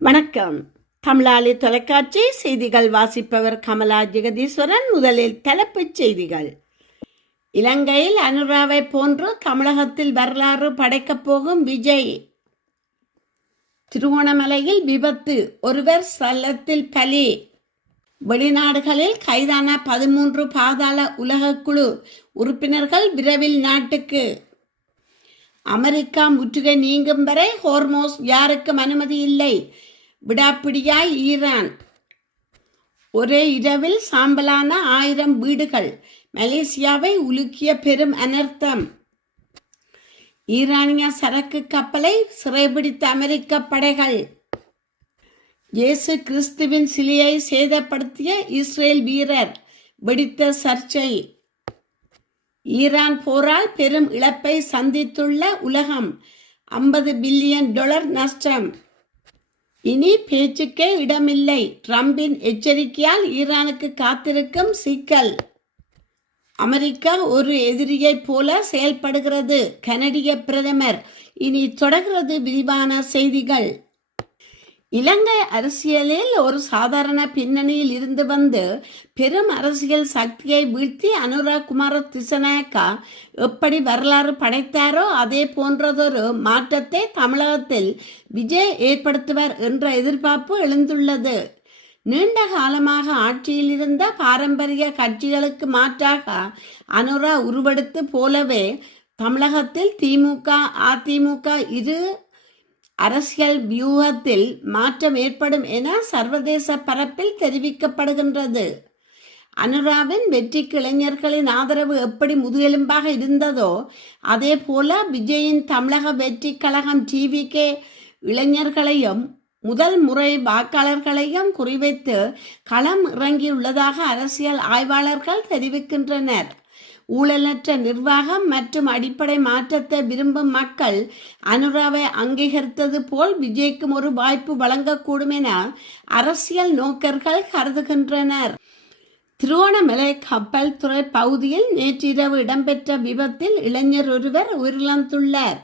வணக்கம். தமிழாளி தொலைக்காட்சி செய்திகள் வாசிப்பவர் கமலா ஜெகதீஸ்வரன். முதலில் தலைப்புச் செய்திகள். இலங்கையில் அனுராவை போன்று தமிழகத்தில் வரலாறு படைக்கப் போகும் விஜய். திருகோணமலையில் விபத்து, ஒருவர் சல்லத்தில் பலி. வெளிநாடுகளில் கைதான 13 பாதாள உலகக்குழு உறுப்பினர்கள் விரைவில் நாட்டுக்கு. அமெரிக்கா முற்றுகை நீங்கும் வரை ஹோர்மோஸ் யாருக்கும் அனுமதி இல்லை. விடாப்பிடியாய் ஈரான். ஒரே இரவில் சாம்பலான 1000 வீடுகள். மலேசியாவை உலுக்கிய பெரும் அனர்த்தம். ஈரானிய சரக்கு கப்பலை சிறைபிடித்த அமெரிக்க படைகள். இயேசு கிறிஸ்துவின் சிலையை சேதப்படுத்திய இஸ்ரேல் வீரர். வெடித்த சர்ச்சை. ஈரான் போரால் பெரும் இழப்பை சந்தித்துள்ள உலகம். $50 பில்லியன் நஷ்டம். இனி பேச்சுக்கே இடமில்லை. ட்ரம்பின் எச்சரிக்கையால் ஈரானுக்கு காத்திருக்கும் சிக்கல். அமெரிக்கா ஒரு எதிரியைப் போல செயல்படுகிறது. கனடிய பிரதமர். இனி தொடர்கிறது விரிவான செய்திகள். இலங்கை அரசியலில் ஒரு சாதாரண பின்னணியில் இருந்து வந்து பெரும் அரசியல் சக்தியை வீழ்த்தி அனுரா குமார திசநாயக்கா எப்படி வரலாறு படைத்தாரோ அதே போன்றதொரு மாற்றத்தை தமிழகத்தில் விஜய் ஏற்படுத்துவர் என்ற எதிர்பார்ப்பு எழுந்துள்ளது. நீண்ட காலமாக ஆட்சியில் இருந்த பாரம்பரிய கட்சிகளுக்கு மாற்றாக அனுரா உருவெடுத்து போலவே தமிழகத்தில் திமுக அதிமுக இரு அரசியல் வியூகத்தில் மாற்றம் ஏற்படும் என சர்வதேச பரப்பில் தெரிவிக்கப்படுகின்றது. அனுராவின் வெற்றிக்கு இளைஞர்களின் ஆதரவு எப்படி முதுகெலும்பாக இருந்ததோ அதே போல விஜயின் தமிழக வெற்றி கழகம் டிவிகே இளைஞர்களையும் முதல் முறை வாக்காளர்களையும் குறிவைத்து களம் இறங்கியுள்ளதாக அரசியல் ஆய்வாளர்கள் தெரிவிக்கின்றனர். ஊழலற்ற நிர்வாகம் மற்றும் அடிப்படை மாற்றத்தை விரும்பும் மக்கள் அனுராவை அங்கீகரித்தது போல் விஜய்க்கும் ஒரு வாய்ப்பு வழங்கக்கூடும் என அரசியல் நோக்கர்கள் கருதுகின்றனர். திருவோணமலை கப்பல் துறை பகுதியில் நேற்றிரவு இடம்பெற்ற விபத்தில் இளைஞர் ஒருவர் உயிரிழந்துள்ளார்.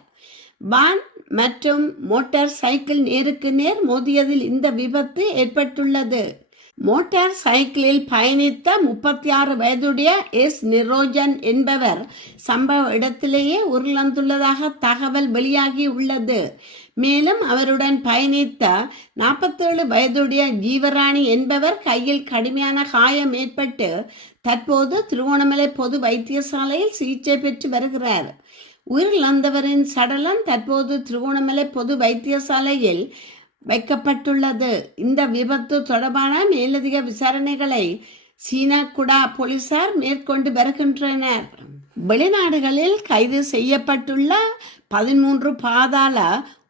வான் மற்றும் மோட்டார் சைக்கிள் நேருக்கு நேர் மோதியதில் இந்த விபத்து ஏற்பட்டுள்ளது. மோட்டார் சைக்கிளில் பயணித்த 36 வயதுடைய எஸ் நிரோஜன் என்பவர் சம்பவ இடத்திலேயே உயிரிழந்துள்ளதாக தகவல் வெளியாகி உள்ளது. மேலும் அவருடன் பயணித்த 47 வயதுடைய ஜீவராணி என்பவர் கையில் கடுமையான காயம் ஏற்பட்டு தற்போது திருவோணமலை பொது வைத்தியசாலையில் சிகிச்சை பெற்று வருகிறார். உயிரிழந்தவரின் சடலம் தற்போது திருவோணமலை பொது வைத்தியசாலையில் வைக்கப்பட்டுள்ளது. இந்த விபத்து தொடர்பான மேலதிக விசாரணைகளை சீனகுடா போலீசார் மேற்கொண்டு வருகின்றனர். வெளிநாடுகளில் கைது செய்யப்பட்டுள்ள 13 பாதாள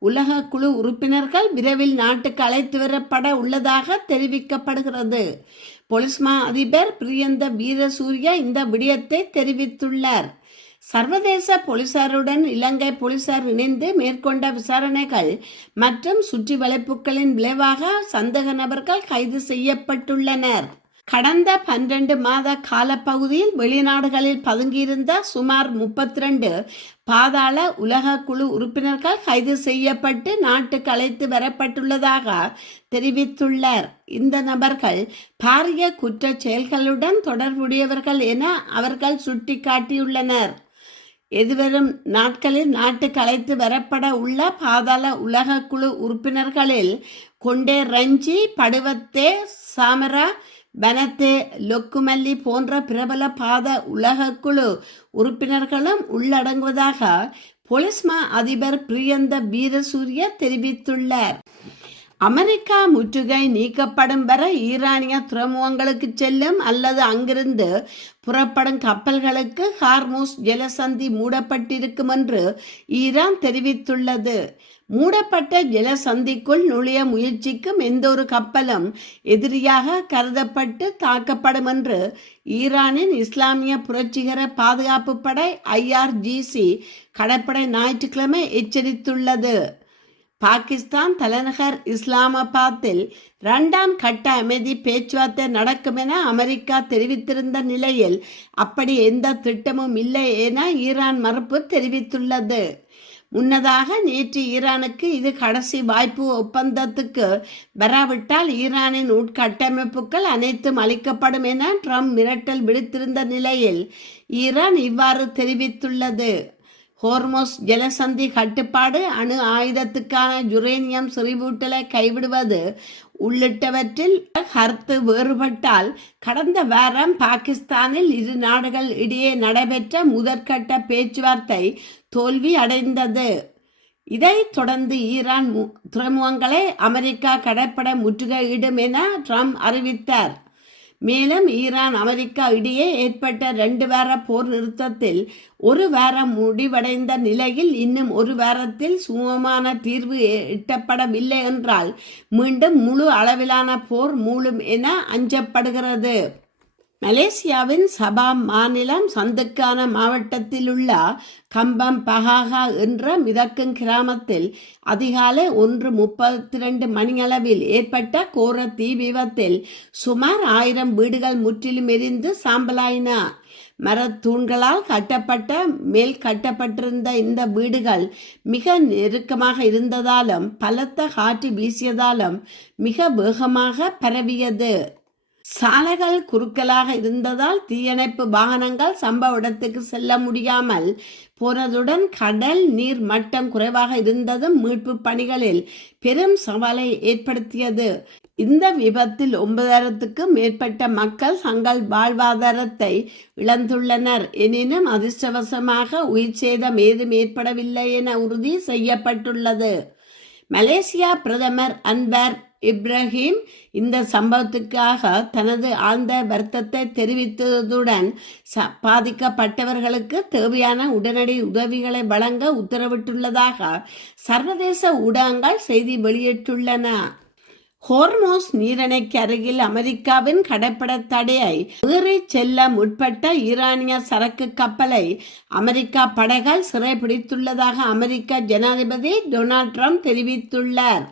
உலக குழு உறுப்பினர்கள் விரைவில் நாட்டுக்கு அழைத்து வரப்பட உள்ளதாக தெரிவிக்கப்படுகிறது. போலீஸ் மா அதிபர் பிரியந்த வீரசூரிய இந்த விடயத்தை தெரிவித்துள்ளார். சர்வதேச போலீசாருடன் இலங்கை போலீசார் இணைந்து மேற்கொண்ட விசாரணைகள் மற்றும் சுற்றி வளைப்புகளின் விளைவாக சந்தேக நபர்கள் கைது செய்யப்பட்டுள்ளனர். கடந்த 12 மாத காலப்பகுதியில் வெளிநாடுகளில் பதுங்கியிருந்த சுமார் 32 பாதாள உலக குழு உறுப்பினர்கள் கைது செய்யப்பட்டு நாட்டுக்கு அழைத்து வரப்பட்டுள்ளதாக தெரிவித்துள்ளார். இந்த நபர்கள் பாரிய குற்றச் செயல்களுடன் தொடர்புடையவர்கள் என அவர்கள் சுட்டிக்காட்டியுள்ளனர். எதிர்வரும் நாட்களில் நாட்டுக்கு அழைத்து வரப்பட உள்ள பாதாள உலக குழு உறுப்பினர்களில் கொண்டே ரஞ்சி, படுவத்தே, சாமரா, பனத்தே, லொக்குமல்லி போன்ற பிரபல பாத உலக குழு உறுப்பினர்களும் உள்ளடங்குவதாக போலீஸ் மா அதிபர் பிரியந்த வீரசூரிய தெரிவித்துள்ளார். அமெரிக்கா முற்றுகை நீக்கப்படும் வரை ஈரானிய துறைமுகங்களுக்கு செல்லும் அல்லது அங்கிருந்து புறப்படும் கப்பல்களுக்கு ஹார்மூஸ் ஜலசந்தி மூடப்பட்டிருக்கும் என்று ஈரான் தெரிவித்துள்ளது. மூடப்பட்ட ஜலசந்திக்குள் நுழைய முயற்சிக்கும் எந்த ஒரு கப்பலும் எதிரியாக கருதப்பட்டு தாக்கப்படும் என்று ஈரானின் இஸ்லாமிய புரட்சிகர பாதுகாப்பு படை IRGC கடற்படை ஞாயிற்றுக்கிழமை எச்சரித்துள்ளது. பாகிஸ்தான் தலைநகர் இஸ்லாமாபாத்தில் 2ஆம் கட்ட அமைதி பேச்சுவார்த்தை நடக்கும் என அமெரிக்கா தெரிவித்திருந்த நிலையில் அப்படி எந்த திட்டமும் இல்லை என ஈரான் மறுப்பு தெரிவித்துள்ளது. முன்னதாக நேற்று ஈரானுக்கு இது கடைசி வாய்ப்பு, ஒப்பந்தத்துக்கு வராவிட்டால் ஈரானின் உட்கட்டமைப்புகள் அனைத்தும் அளிக்கப்படும் என ட்ரம்ப் மிரட்டல் விடுத்திருந்த நிலையில் ஈரான் இவ்வாறு தெரிவித்துள்ளது. ஹோர்மோஸ் ஜலசந்தி கட்டுப்பாடு, அணு ஆயுதத்துக்கான யுரேனியம் செறிவூட்டலை கைவிடுவது உள்ளிட்டவற்றில் கருத்து வேறுபட்டால் கடந்த வாரம் பாகிஸ்தானில் இரு நாடுகள் இடையே நடைபெற்ற முதற்கட்ட பேச்சுவார்த்தை தோல்வி அடைந்தது. இதைத் தொடர்ந்து ஈரான் துறைமுகங்களை அமெரிக்கா கடற்படை முற்றுகையிடும் என ட்ரம்ப் அறிவித்தார். மேலும் ஈரான் அமெரிக்கா இடையே ஏற்பட்ட 2 வார போர் நிறுத்தத்தில் ஒரு வாரம் முடிவடைந்த நிலையில் இன்னும் ஒரு வாரத்தில் சுமூகமான தீர்வு எட்டப்படவில்லை என்றால் மீண்டும் முழு அளவிலான போர் மூளும் என அஞ்சப்படுகிறது. மலேசியாவின் சபாம் மாநிலம் சந்துக்கான மாவட்டத்தில் உள்ள கம்பம் பஹாகா என்ற மிதக்கும் கிராமத்தில் அதிகாலை 1:32 மணியளவில் ஏற்பட்ட கோர தீ விபத்தில் சுமார் 1000 வீடுகள் முற்றிலும் எரிந்து சாம்பலாயின. மரத்தூண்களால் கட்டப்பட்ட மேல் கட்டப்பட்டிருந்த இந்த வீடுகள் மிக நெருக்கமாக இருந்ததாலும் பலத்த காற்று வீசியதாலும் மிக வேகமாக பரவியது. சாலைகள் குறுக்கலாக இருந்ததால் தீயணைப்பு வாகனங்கள் சம்பவ இடத்துக்கு செல்ல முடியாமல் போனதுடன் கடல் நீர் மட்டம் குறைவாக இருந்ததும் மீட்பு பணிகளில் பெரும் சவாலை ஏற்படுத்தியது. இந்த விபத்தில் 9,000க்கும் மேற்பட்ட மக்கள் தங்கள் வாழ்வாதாரத்தை இழந்துள்ளனர். எனினும் அதிர்ஷ்டவசமாக உயிர் சேதம் ஏதும் ஏற்படவில்லை என உறுதி செய்யப்பட்டுள்ளது. மலேசியா பிரதமர் அன்வர் இப்ராஹிம் இந்த சம்பவத்துக்காக தனது ஆழ்ந்த வருத்தத்தை தெரிவித்ததுடன் பாதிக்கப்பட்டவர்களுக்கு தேவையான உடனடி உதவிகளை வழங்க உத்தரவிட்டுள்ளதாக சர்வதேச ஊடகங்கள் செய்தி வெளியிட்டுள்ளன. ஹோர்மோஸ் நீரிணைக்கு அருகில் அமெரிக்காவின் கடற்படை தடையை மீறி செல்ல முற்பட்ட ஈரானிய சரக்கு கப்பலை அமெரிக்கா படைகள் சிறைபிடித்துள்ளதாக அமெரிக்க ஜனாதிபதி டொனால்ட் ட்ரம்ப் தெரிவித்துள்ளார்.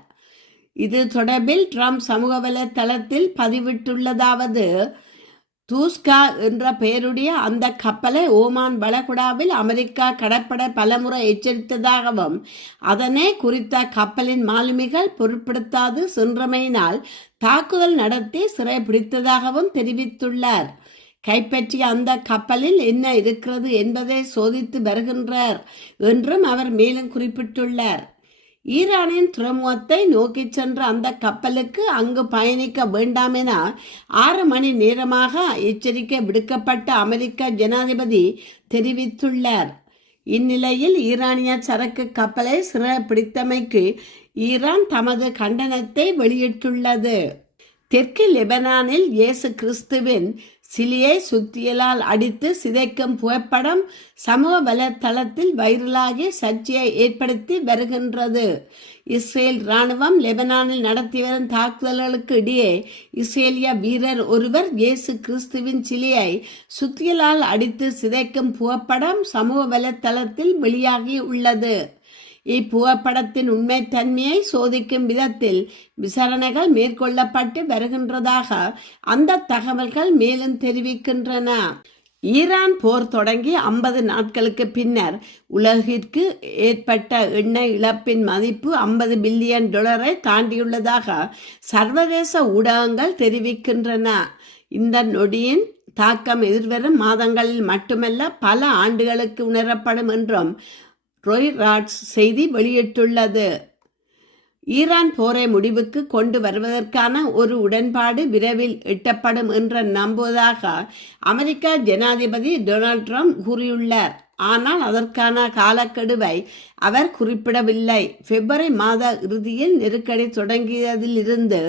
இது தொடர்பில் ட்ரம்ப் சமூக வலைத்தளத்தில் பதிவிட்டுள்ளதாவது: தூஸ்கா என்ற பெயருடைய அந்த கப்பலை ஓமான் வளைகுடாவில் அமெரிக்கா கடற்படை பலமுறை எச்சரித்ததாகவும் அதனை குறித்த கப்பலின் மாலுமிகள் பொருட்படுத்தாது சென்றமையினால் தாக்குதல் நடத்தி சிறைபிடித்ததாகவும் தெரிவித்துள்ளார். கைப்பற்றிய அந்த கப்பலில் என்ன இருக்கிறது என்பதை சோதித்து வருகின்றார் என்றும் அவர் மேலும் குறிப்பிட்டுள்ளார். ஈரானின் துறைமுகத்தை நோக்கி சென்ற அந்த கப்பலுக்கு அங்கு பயணிக்க வேண்டாம் என 6 மணி நேரமாக எச்சரிக்கை விடுக்கப்பட்ட அமெரிக்க ஜனாதிபதி தெரிவித்துள்ளார். இந்நிலையில் ஈரானிய சரக்கு கப்பலை சிறைப்பிடித்தமைக்கு ஈரான் தமது கண்டனத்தை வெளியிட்டுள்ளது. தெற்கு லெபனானில் இயேசு கிறிஸ்துவின் சிலையை சுத்தியலால் அடித்து சிதைக்கும் புகைப்படம் சமூக வலைத்தளத்தில் வைரலாகி சர்ச்சையை ஏற்படுத்தி வருகின்றது. இஸ்ரேல் இராணுவம் லெபனானில் நடத்தி வரும் தாக்குதல்களுக்கு இடையே இஸ்ரேலிய வீரர் ஒருவர் இயேசு கிறிஸ்துவின் சிலையை சுத்தியலால் அடித்து சிதைக்கும் புகைப்படம் சமூக வலைத்தளத்தில் வெளியாகி உள்ளது. இப்புகைப்படத்தின் உண்மைத்தன்மையை சோதிக்கும் விதத்தில் விசாரணைகள் மேற்கொள்ளப்பட்டு வருகின்றதாக அந்த தகவல்கள் மேலும் தெரிவிக்கின்றன. ஈரான் போர் தொடங்கி 50 நாட்களுக்கு பின்னர் உலகிற்கு ஏற்பட்ட எண்ணெய் இழப்பின் மதிப்பு $50 பில்லியன் தாண்டியுள்ளதாக சர்வதேச ஊடகங்கள் தெரிவிக்கின்றன. இந்த நொடியின் தாக்கம் எதிர்வரும் மாதங்களில் மட்டுமல்ல பல ஆண்டுகளுக்கு உணரப்படும் என்றும் ராய்ட்டர்ஸ் செய்தி வெளியிட்டுள்ளது. ஈரான் போரை முடிவுக்கு கொண்டு வருவதற்கான ஒரு உடன்பாடு விரைவில் எட்டப்படும் என்று நம்புவதாக அமெரிக்க ஜனாதிபதி டொனால்ட் ட்ரம்ப் கூறியுள்ளார். ஆனால் அதற்கான காலக்கெடுவை அவர் குறிப்பிடவில்லை. பிப்ரவரி மாத இறுதியில் நெருக்கடி தொடங்கியதிலிருந்து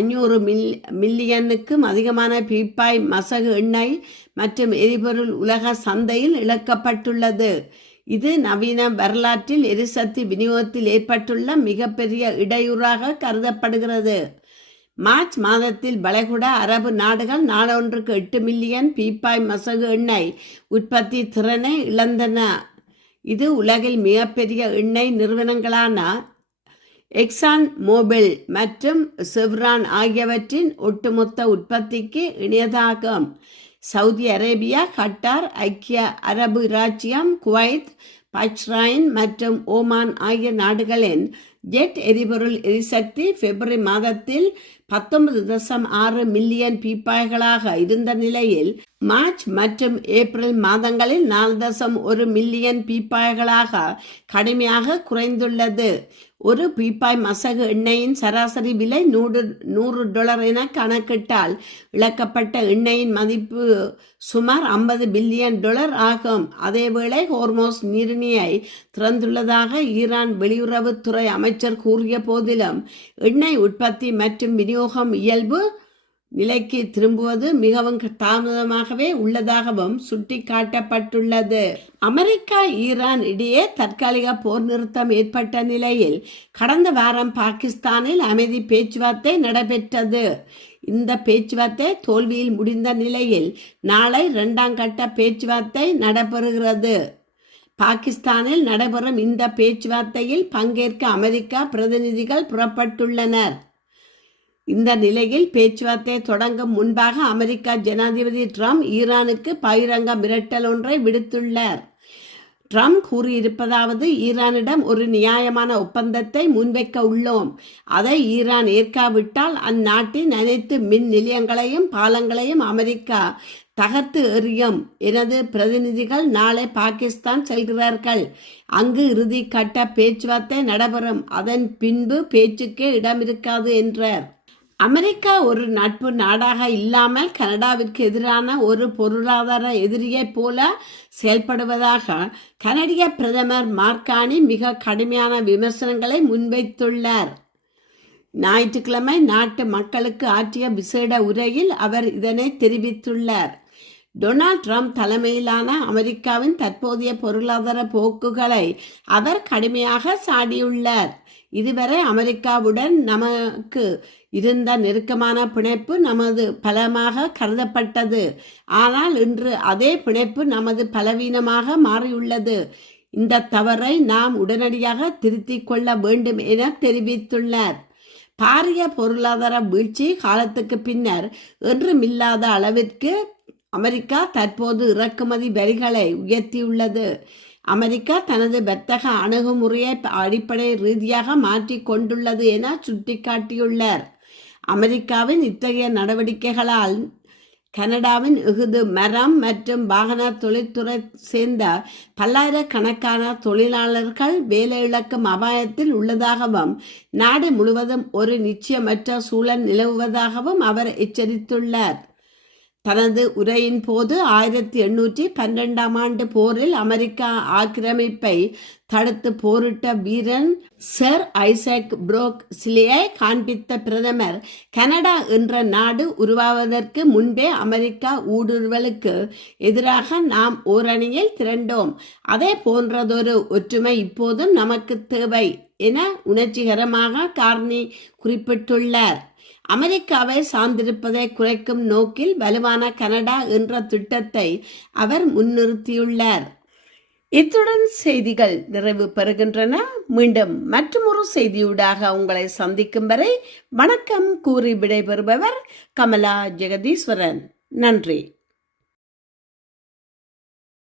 500 மில்லியனுக்கும் அதிகமான பீப்பாய் மசகு எண்ணெய் மற்றும் எரிபொருள் உலக சந்தையில் இழக்கப்பட்டுள்ளது. இது நவீன வரலாற்றில் எரிசக்தி விநியோகத்தில் ஏற்பட்டுள்ள மிகப்பெரிய இடையூறாக கருதப்படுகிறது. மார்ச் மாதத்தில் வளைகுடா அரபு நாடுகள் நாளொன்றுக்கு 8 மில்லியன் பீப்பாய் மசகு எண்ணெய் உற்பத்தி திறனை இழந்தன. இது உலகில் மிகப்பெரிய எண்ணெய் நிறுவனங்களான எக்ஸான் மோபில் மற்றும் செவ்ரான் ஆகியவற்றின் ஒட்டுமொத்த உற்பத்திக்கு இணையதாகும். சவுதி அரேபியா, கட்டார், ஐக்கிய அரபு இராச்சியம், குவைத், பஹ்ரைன் மற்றும் ஓமான் ஆகிய நாடுகளின் ஜெட் எரிபொருள் எரிசக்தி பிப்ரவரி மாதத்தில் 19.6 மில்லியன் பீப்பாய்களாக இருந்த நிலையில் மார்ச் மற்றும் ஏப்ரல் மாதங்களில் 4.1 மில்லியன் பீப்பாய்களாக கடுமையாக குறைந்துள்ளது. ஒரு பீப்பாய் மசகு எண்ணெயின் சராசரி விலை $100 என கணக்கிட்டால் இழக்கப்பட்ட எண்ணெயின் மதிப்பு சுமார் $50 பில்லியன் ஆகும். அதேவேளை ஹோர்மோஸ் நீரிணையை திறந்துள்ளதாக ஈரான் வெளியுறவுத்துறை அமைச்சர் கூறிய போதிலும் எண்ணெய் உற்பத்தி மற்றும் விநியோகம் இயல்பு நிலைக்கு திரும்புவது மிகவும் தாமதமாகவே உள்ளதாகவும் சுட்டிக்காட்டப்பட்டுள்ளது. அமெரிக்கா ஈரான் இடையே தற்காலிக போர் நிறுத்தம் ஏற்பட்ட நிலையில் கடந்த வாரம் பாகிஸ்தானில் அமைதி பேச்சுவார்த்தை நடைபெற்றது. இந்த பேச்சுவார்த்தை தோல்வியில் முடிந்த நிலையில் நாளை 2ஆம் கட்ட பேச்சுவார்த்தை நடைபெறுகிறது. பாகிஸ்தானில் நடைபெறும் இந்த பேச்சுவார்த்தையில் பங்கேற்க அமெரிக்கா பிரதிநிதிகள் புறப்பட்டுள்ளனர். இந்த நிலையில் பேச்சுவார்த்தை தொடங்கும் முன்பாக அமெரிக்க ஜனாதிபதி ட்ரம்ப் ஈரானுக்கு பகிரங்க மிரட்டல் ஒன்றை விடுத்துள்ளார். ட்ரம்ப் கூறியிருப்பதாவது, ஈரானிடம் ஒரு நியாயமான ஒப்பந்தத்தை முன்வைக்க உள்ளோம். அதை ஈரான் ஏற்காவிட்டால் அந்நாட்டின் அனைத்து மின் நிலையங்களையும் பாலங்களையும் அமெரிக்கா தகர்த்து எறியும். எனது பிரதிநிதிகள் நாளை பாகிஸ்தான் செல்கிறார்கள். அங்கு இறுதி கட்ட பேச்சுவார்த்தை நடைபெறும். அதன் பின்பு பேச்சுக்கே இடமிருக்காது என்றார். அமெரிக்கா ஒரு நட்பு நாடாக இல்லாமல் கனடாவிற்கு எதிரான ஒரு பொருளாதார எதிரியைப் போல செயல்படுவதாக கனடிய பிரதமர் மார்க் கார்னி மிக கடுமையான விமர்சனங்களை முன்வைத்துள்ளார். ஞாயிற்றுக்கிழமை நாட்டு மக்களுக்கு ஆற்றிய விசேட உரையில் அவர் இதனை தெரிவித்துள்ளார். டொனால்ட் ட்ரம்ப் தலைமையிலான அமெரிக்காவின் தற்போதைய பொருளாதார போக்குகளை அவர் கடுமையாக சாடியுள்ளார். இதுவரை அமெரிக்காவுடன் நமக்கு இருந்த நெருக்கமான பிணைப்பு நமது பலமாக கருதப்பட்டது. ஆனால் இன்று அதே பிணைப்பு நமது பலவீனமாக மாறியுள்ளது. இந்த தவறை நாம் உடனடியாக திருத்திக் கொள்ள வேண்டும் என தெரிவித்துள்ளார். பாரிய பொருளாதார வீழ்ச்சி காலத்துக்கு பின்னர் என்றுமில்லாத அளவிற்கு அமெரிக்கா தற்போது இறக்குமதி வரிகளை உயர்த்தியுள்ளது. அமெரிக்கா தனது வர்த்தக அணுகுமுறையை அடிப்படை ரீதியாக மாற்றிக் கொண்டுள்ளது என சுட்டிக்காட்டியுள்ளார். அமெரிக்காவின் இத்தகைய நடவடிக்கைகளால் கனடாவின் இகுது மரம் மற்றும் வாகன தொழில்துறை சேர்ந்த பல்லாயிரக்கணக்கான தொழிலாளர்கள் வேலை இழக்கும் அபாயத்தில் உள்ளதாகவும் நாடு முழுவதும் ஒரு நிச்சயமற்ற சூழல் நிலவுவதாகவும் அவர் எச்சரித்துள்ளார். தனது உரையின் போது 1812ஆம் ஆண்டு போரில் அமெரிக்கா ஆக்கிரமிப்பை தடுத்து போரிட்ட வீரன் சர் ஐசக் புரோக் சிலையை காண்பித்த பிரதமர், கனடா என்ற நாடு உருவாவதற்கு முன்பே அமெரிக்கா ஊடுருவலுக்கு எதிராக நாம் ஓரணியில் திரண்டோம். அதே போன்றதொரு ஒற்றுமை இப்போதும் நமக்கு தேவை என உணர்ச்சிகரமாக கார்னி குறிப்பிட்டுள்ளார். அமெரிக்காவை சார்ந்திருப்பதை குறைக்கும் நோக்கில் வலுவான கனடா என்ற திட்டத்தை அவர் முன்னிறுத்தியுள்ளார். இத்துடன் செய்திகள் நிறைவு பெறுகின்றன. மீண்டும் மற்றொரு செய்தியூடாக உங்களை சந்திக்கும் வரை வணக்கம் கூறி விடைபெறுபவர் கமலா ஜெகதீஸ்வரன். நன்றி.